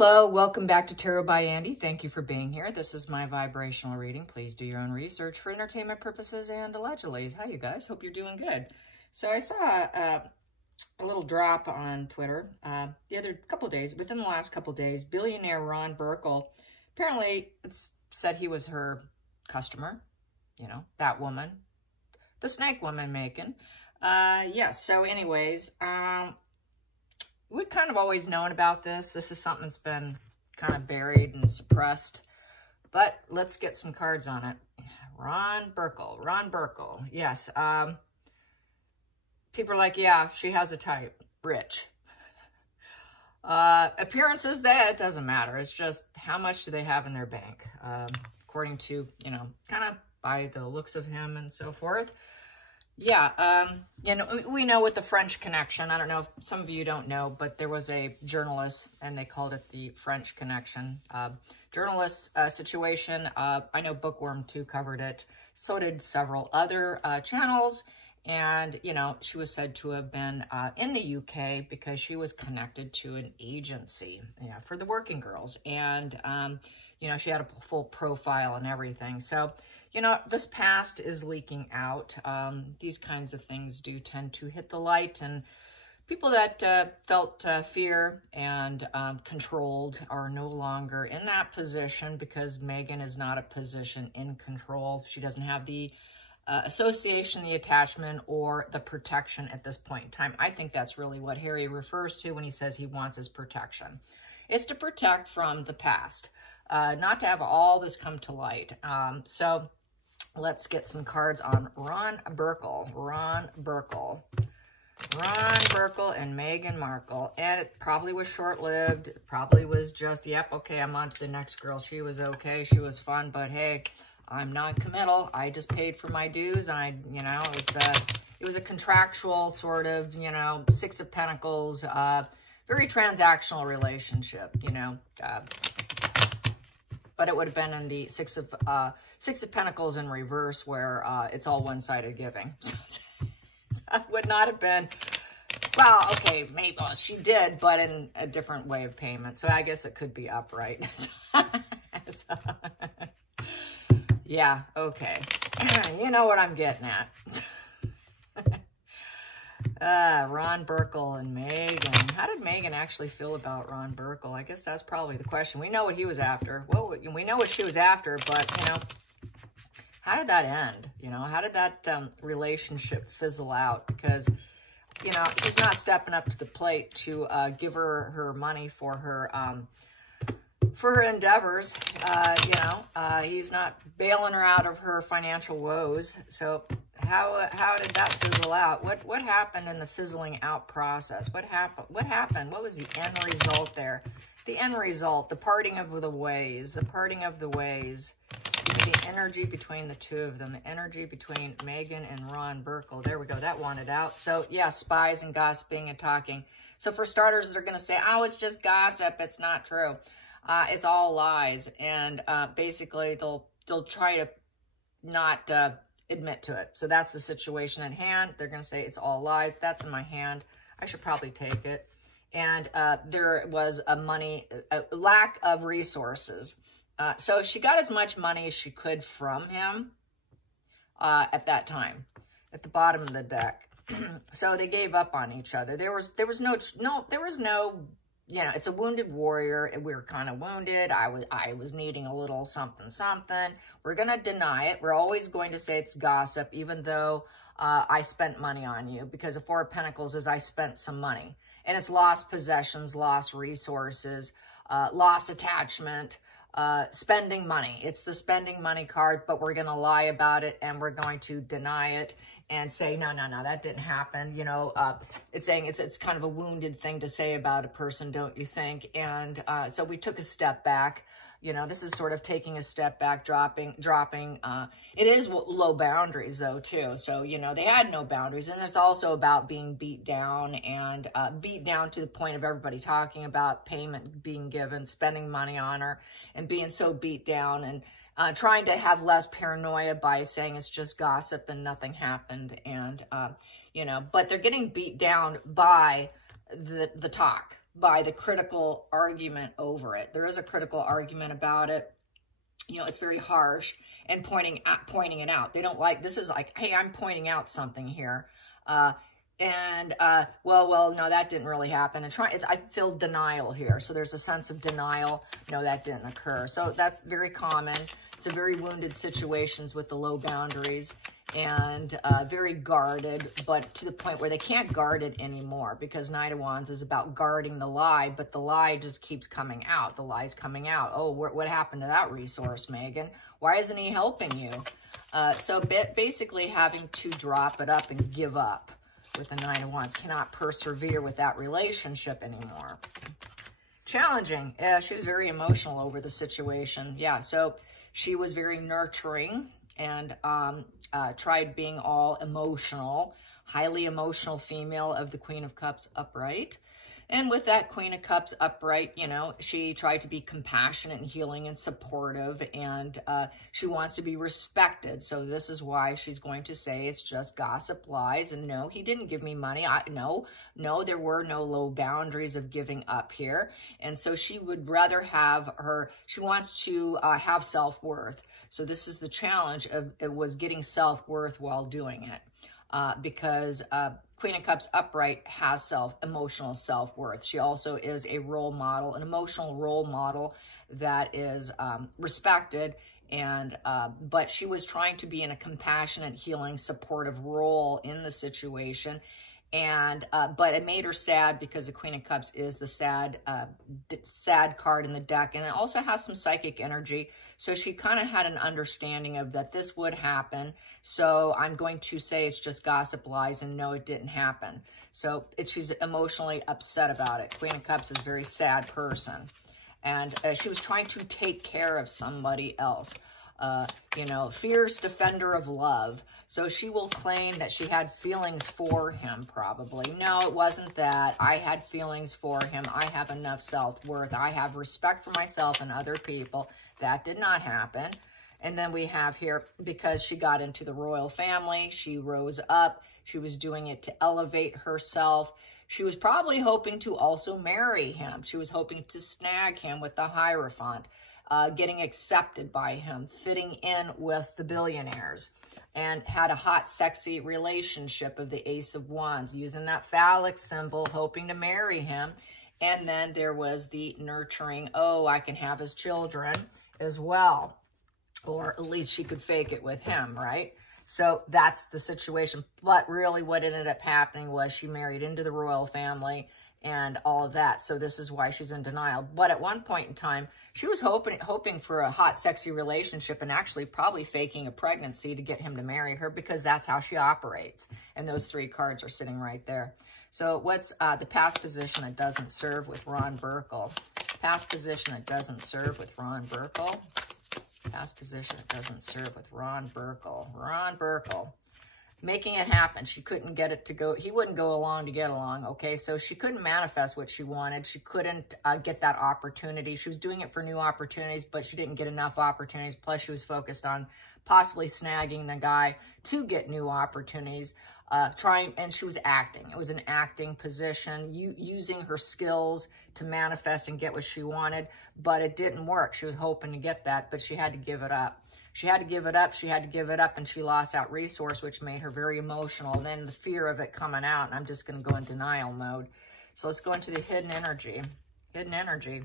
Hello, welcome back to Tarot by Andy. Thank you for being here. This is my vibrational reading. Please do your own research for entertainment purposes and allegedly. Hi, you guys. Hope you're doing good. So I saw a little drop on Twitter the other couple of days, within the last couple of days. Billionaire Ron Burkle, apparently it's said he was her customer, you know, that woman, the snake woman, Meghan. Yes, so anyways, we've kind of always known about this. This is something that's been kind of buried and suppressed. But let's get some cards on it. Ron Burkle. Yes. People are like, yeah, she has a type. Rich. Appearances, that doesn't matter. It's just how much do they have in their bank? According to, you know, kind of by the looks of him and so forth. Yeah, you know, we know with the French Connection, I don't know if some of you don't know, but there was a journalist, and they called it the French Connection. Journalist situation, I know Bookworm 2 covered it, so did several other channels, and, you know, she was said to have been in the UK because she was connected to an agency, yeah, for the working girls, and, you know, she had a full profile and everything, so... You know, this past is leaking out. These kinds of things do tend to hit the light, and people that felt fear and controlled are no longer in that position because Meghan is not a position in control. She doesn't have the association, the attachment, or the protection at this point in time. I think that's really what Harry refers to when he says he wants his protection. It's to protect from the past, not to have all this come to light. So... let's get some cards on Ron Burkle. Ron Burkle and Meghan Markle. And it probably was short-lived. It probably was just, yep, okay, I'm on to the next girl. She was okay. She was fun. But, hey, I'm non-committal. I just paid for my dues. And, you know, it was a contractual sort of, you know, Six of Pentacles, very transactional relationship, you know, but it would have been in the Six of Pentacles in reverse where it's all one-sided giving. So it would not have been, well, okay, maybe, well, she did, but in a different way of payment. So I guess it could be upright. So, yeah, okay. You know what I'm getting at. Ron Burkle and Meghan. How did Meghan actually feel about Ron Burkle? I guess that's probably the question. We know what he was after. Well, we know what she was after, but, you know, how did that end? You know, how did that relationship fizzle out? Because, you know, he's not stepping up to the plate to give her money for her endeavors. You know, he's not bailing her out of her financial woes. So how did that fizzle out? What happened in the fizzling out process? What happened? What was the end result there? The end result, the parting of the ways, the energy between the two of them, the energy between Meghan and Ron Burkle. There we go. That wanted out. So, yeah, spies and gossiping and talking. So, for starters, they're going to say, oh, it's just gossip. It's not true. It's all lies. And basically, they'll try to not admit to it. So, that's the situation at hand. They're going to say it's all lies. That's in my hand. I should probably take it. And there was a lack of resources. So she got as much money as she could from him at that time, at the bottom of the deck. So they gave up on each other. There was no, you know, it's a wounded warrior. We were kind of wounded. I was needing a little something. We're going to deny it. We're always going to say it's gossip, even though I spent money on you, because the Four of Pentacles is I spent some money. And it's lost possessions, lost resources, lost attachment, spending money. It's the spending money card, but we're going to lie about it and we're going to deny it and say, no, that didn't happen. You know, it's saying it's kind of a wounded thing to say about a person, don't you think? And so we took a step back. You know, this is sort of taking a step back, dropping. It is low boundaries, though, too. So, you know, they had no boundaries. And it's also about being beat down and beat down to the point of everybody talking about payment being given, spending money on her, and being so beat down and trying to have less paranoia by saying it's just gossip and nothing happened. And, you know, but they're getting beat down by the talk. by the critical argument over it. There is a critical argument about it. You know, it's very harsh and pointing it out. They don't like, this is like, hey, I'm pointing out something here. Well, no, that didn't really happen. And I feel denial here. So there's a sense of denial. No, that didn't occur. So that's very common. It's a very wounded situations with the low boundaries and very guarded, but to the point where they can't guard it anymore because Knight of Wands is about guarding the lie, but the lie just keeps coming out. The lie's coming out. Oh, what happened to that resource, Meghan? Why isn't he helping you? So basically having to drop it up and give up with the Nine of Wands. Cannot persevere with that relationship anymore. Challenging. She was very emotional over the situation. Yeah, so she was very nurturing and tried being all emotional, highly emotional female of the Queen of Cups upright. And with that Queen of Cups upright, you know, she tried to be compassionate and healing and supportive, and she wants to be respected. So this is why she's going to say it's just gossip, lies, and no, he didn't give me money. No, there were no low boundaries of giving up here. And so she would rather have she wants to have self-worth. So this is the challenge of it was getting self-worth while doing it. Because Queen of Cups upright has emotional self-worth. She also is a role model, an emotional role model that is respected, and but she was trying to be in a compassionate, healing, supportive role in the situation. And but it made her sad because the Queen of Cups is the sad card in the deck, and it also has some psychic energy. So she kind of had an understanding of that this would happen. So I'm going to say it's just gossip, lies, and no, it didn't happen. So she's emotionally upset about it. Queen of Cups is a very sad person, and she was trying to take care of somebody else. You know, fierce defender of love. So she will claim that she had feelings for him, probably. No, it wasn't that. I had feelings for him. I have enough self-worth. I have respect for myself and other people. That did not happen. And then we have here, because she got into the royal family, she rose up. She was doing it to elevate herself. She was probably hoping to also marry him. She was hoping to snag him with the Hierophant. Getting accepted by him, fitting in with the billionaires, and had a hot, sexy relationship of the Ace of Wands, using that phallic symbol, hoping to marry him. And then there was the nurturing, oh, I can have his children as well. Or at least she could fake it with him, right? So that's the situation. But really what ended up happening was she married into the royal family and all of that. So this is why she's in denial. But at one point in time, she was hoping for a hot, sexy relationship, and actually probably faking a pregnancy to get him to marry her, because that's how she operates. And those three cards are sitting right there. So what's the past position that doesn't serve with Ron Burkle? Past position that doesn't serve with Ron Burkle. Past position that doesn't serve with Ron Burkle. Ron Burkle. Making it happen. She couldn't get it to go. He wouldn't go along to get along, okay? So she couldn't manifest what she wanted. She couldn't get that opportunity. She was doing it for new opportunities, but she didn't get enough opportunities. Plus, she was focused on possibly snagging the guy to get new opportunities. And she was acting. It was an acting position, using her skills to manifest and get what she wanted, but it didn't work. She was hoping to get that, but she had to give it up. She had to give it up. She had to give it up, and she lost out resource, which made her very emotional. And then the fear of it coming out, and I'm just going to go in denial mode. So let's go into the hidden energy. Hidden energy.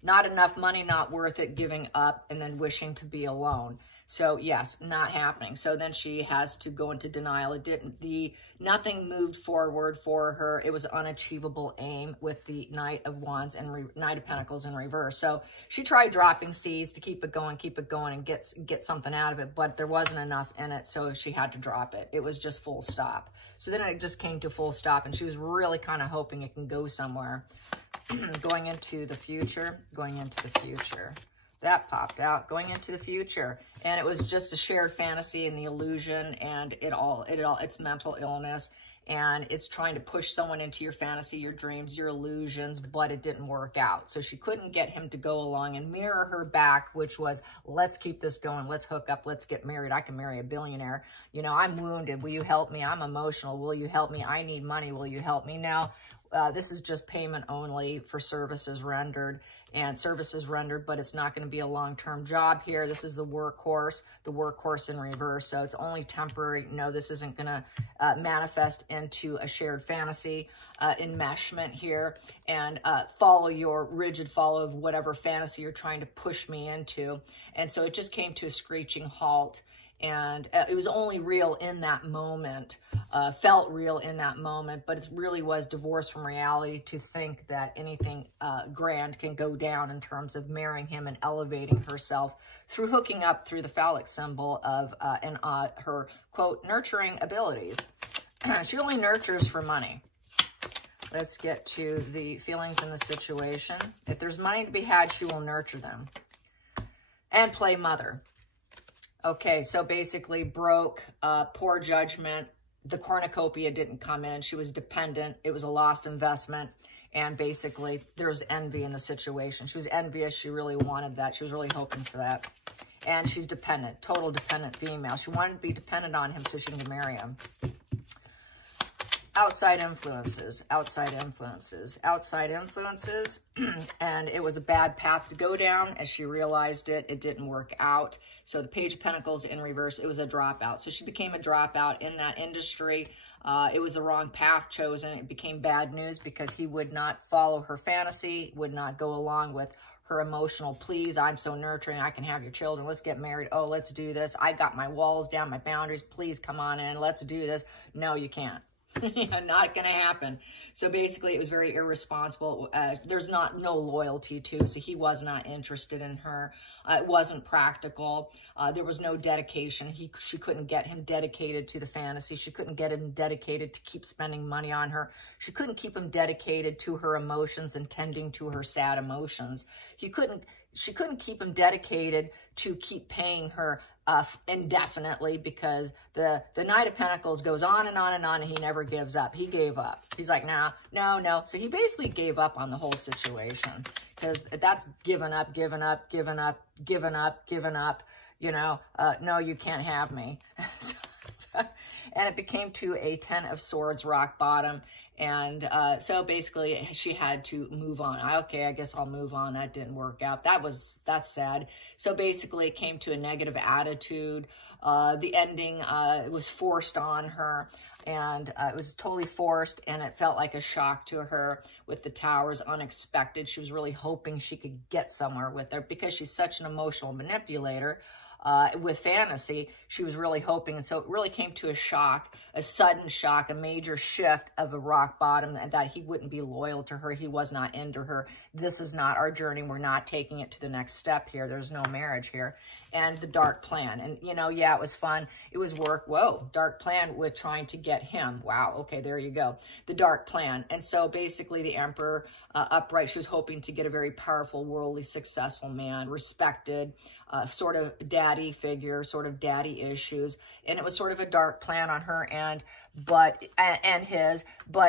Not enough money, not worth it, giving up, and then wishing to be alone. So yes, not happening. So then she has to go into denial. Nothing moved forward for her. It was unachievable aim with the Knight of Wands and Knight of Pentacles in reverse. So she tried dropping seeds to keep it going, and get something out of it, but there wasn't enough in it, so she had to drop it. It was just full stop. So then it just came to full stop, and she was really kind of hoping it can go somewhere. Going into the future. That popped out, going into the future. And it was just a shared fantasy and the illusion, and it's mental illness, and it's trying to push someone into your fantasy, your dreams, your illusions, but it didn't work out. So she couldn't get him to go along and mirror her back, which was, let's keep this going, let's hook up, let's get married, I can marry a billionaire. You know, I'm wounded, will you help me? I'm emotional, will you help me? I need money, will you help me? Now, This is just payment only for services rendered, but it's not going to be a long-term job here. This is the workhorse in reverse. So it's only temporary. No, this isn't going to manifest into a shared fantasy enmeshment here, and rigid follow of whatever fantasy you're trying to push me into. And so it just came to a screeching halt. And it was only real in that moment, felt real in that moment, but it really was divorced from reality to think that anything grand can go down in terms of marrying him and elevating herself through hooking up through the phallic symbol of her, quote, nurturing abilities. She only nurtures for money. Let's get to the feelings in the situation. If there's money to be had, she will nurture them and play mother. Okay, so basically broke, poor judgment. The cornucopia didn't come in. She was dependent. It was a lost investment. And basically, there was envy in the situation. She was envious. She really wanted that. She was really hoping for that. And she's dependent, total dependent female. She wanted to be dependent on him so she can marry him. Outside influences, and it was a bad path to go down. As she realized it didn't work out. So the Page of Pentacles in reverse, it was a dropout. So she became a dropout in that industry. It was the wrong path chosen. It became bad news because he would not follow her fantasy, would not go along with her emotional pleas. I'm so nurturing. I can have your children. Let's get married. Oh, let's do this. I got my walls down, my boundaries. Please come on in. Let's do this. No, you can't. Yeah, not going to happen. So basically, it was very irresponsible. There's no loyalty to, so he was not interested in her. It wasn't practical. There was no dedication. She couldn't get him dedicated to the fantasy. She couldn't get him dedicated to keep spending money on her. She couldn't keep him dedicated to her emotions and tending to her sad emotions. She couldn't keep him dedicated to keep paying her indefinitely, because the Knight of Pentacles goes on and on and on, and he never gives up. He gave up. He's like, nah, no. So he basically gave up on the whole situation, because that's given up, you know, no, you can't have me. And it became to a 10 of Swords, rock bottom. And so basically she had to move on. Okay, I guess I'll move on. That didn't work out. That's sad. So basically it came to a negative attitude. The ending was forced on her, and it was totally forced, and it felt like a shock to her with the Towers, unexpected. She was really hoping she could get somewhere with her because she's such an emotional manipulator. With fantasy, she was really hoping, and so it really came to a shock, a sudden shock, a major shift of a rock bottom, and that he wouldn't be loyal to her. He was not into her. This is not our journey. We're not taking it to the next step here. There's no marriage here. And the dark plan, and you know, yeah, it was fun. It was work. Whoa, dark plan with trying to get him. Wow. Okay, there you go. The dark plan. And so basically the Emperor upright, she was hoping to get a very powerful, worldly, successful man, respected, sort of daddy figure, sort of daddy issues. And it was sort of a dark plan on her end, but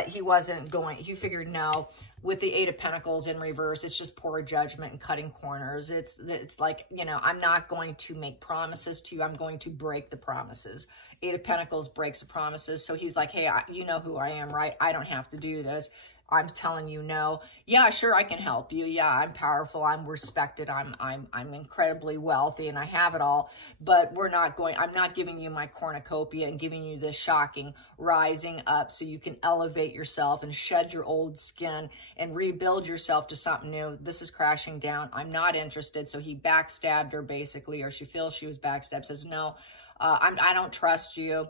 he wasn't going, he figured, no, with the 8 of Pentacles in reverse, it's just poor judgment and cutting corners. It's like, you know, I'm not going to make promises to you. I'm going to break the promises. 8 of Pentacles breaks the promises. So he's like, hey, you know who I am, right? I don't have to do this. I'm telling you no. Yeah, sure, I can help you. Yeah, I'm powerful. I'm respected. I'm incredibly wealthy, and I have it all. But I'm not giving you my cornucopia and giving you this shocking rising up so you can elevate yourself and shed your old skin and rebuild yourself to something new. This is crashing down. I'm not interested. So he backstabbed her basically, or she feels she was backstabbed, says no. I don't trust you.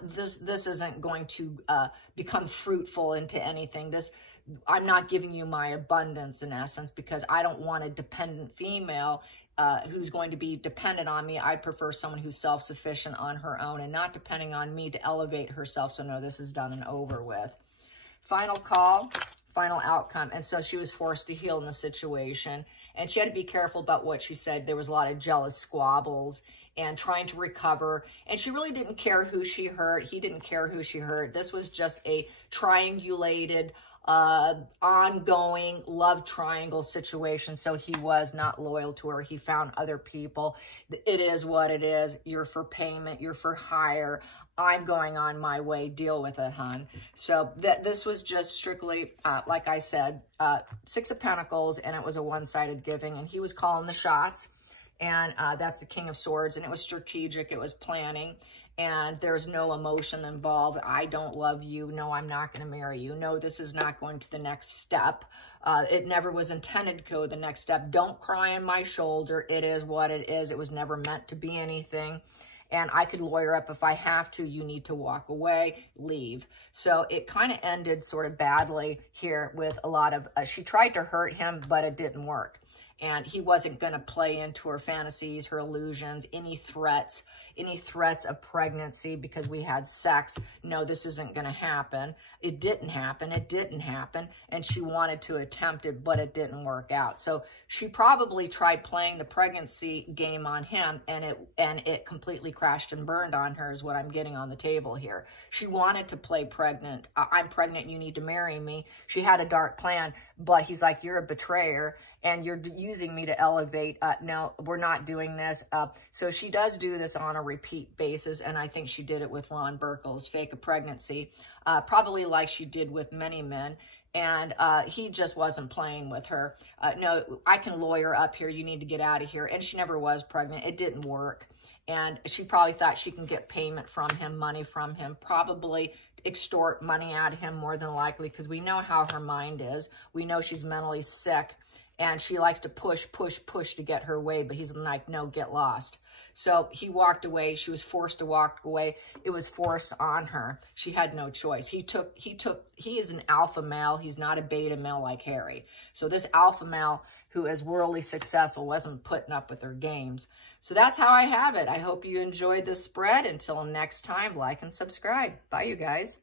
This isn't going to become fruitful into anything. I'm not giving you my abundance in essence, because I don't want a dependent female who's going to be dependent on me. I prefer someone who's self-sufficient on her own and not depending on me to elevate herself. So no, this is done and over with. Final call. Final outcome. And so she was forced to heal in the situation, and she had to be careful about what she said. There was a lot of jealous squabbles and trying to recover, and she really didn't care who she hurt. He didn't care who she hurt. This was just a triangulated ongoing love triangle situation. So he was not loyal to her. He found other people. It is what it is. You're for payment. You're for hire. I'm going on my way. Deal with it, hon. So this was just strictly, like I said, Six of Pentacles, and it was a one-sided giving, and he was calling the shots. And that's the King of Swords, and it was strategic. It was planning. And there's no emotion involved. I don't love you. No, I'm not going to marry you. No, this is not going to the next step. It never was intended to go the next step. Don't cry on my shoulder. It is what it is. It was never meant to be anything. And I could lawyer up if I have to. You need to walk away, leave. So it kind of ended sort of badly here with a lot of, she tried to hurt him, but it didn't work. And he wasn't going to play into her fantasies, her illusions, any threats of pregnancy because we had sex. No, this isn't going to happen. It didn't happen. It didn't happen. And she wanted to attempt it, but it didn't work out. So she probably tried playing the pregnancy game on him, and it completely crashed and burned on her is what I'm getting on the table here. She wanted to play pregnant. I'm pregnant. You need to marry me. She had a dark plan, but he's like, you're a betrayer and you're using me to elevate. No, we're not doing this. So she does do this on a repeat basis, and I think she did it with Ron Burkle's fake a pregnancy, probably like she did with many men. And he just wasn't playing with her. No, I can lawyer up here. You need to get out of here. And she never was pregnant. It didn't work. And she probably thought she can get payment from him, money from him, probably extort money out of him more than likely, because we know how her mind is. We know she's mentally sick, and she likes to push to get her way, but he's like, no, get lost. So he walked away. She was forced to walk away. It was forced on her. She had no choice. He is an alpha male. He's not a beta male like Harry. So this alpha male who is worldly successful wasn't putting up with her games. So that's how I have it. I hope you enjoyed this spread. Until next time, like and subscribe. Bye, you guys.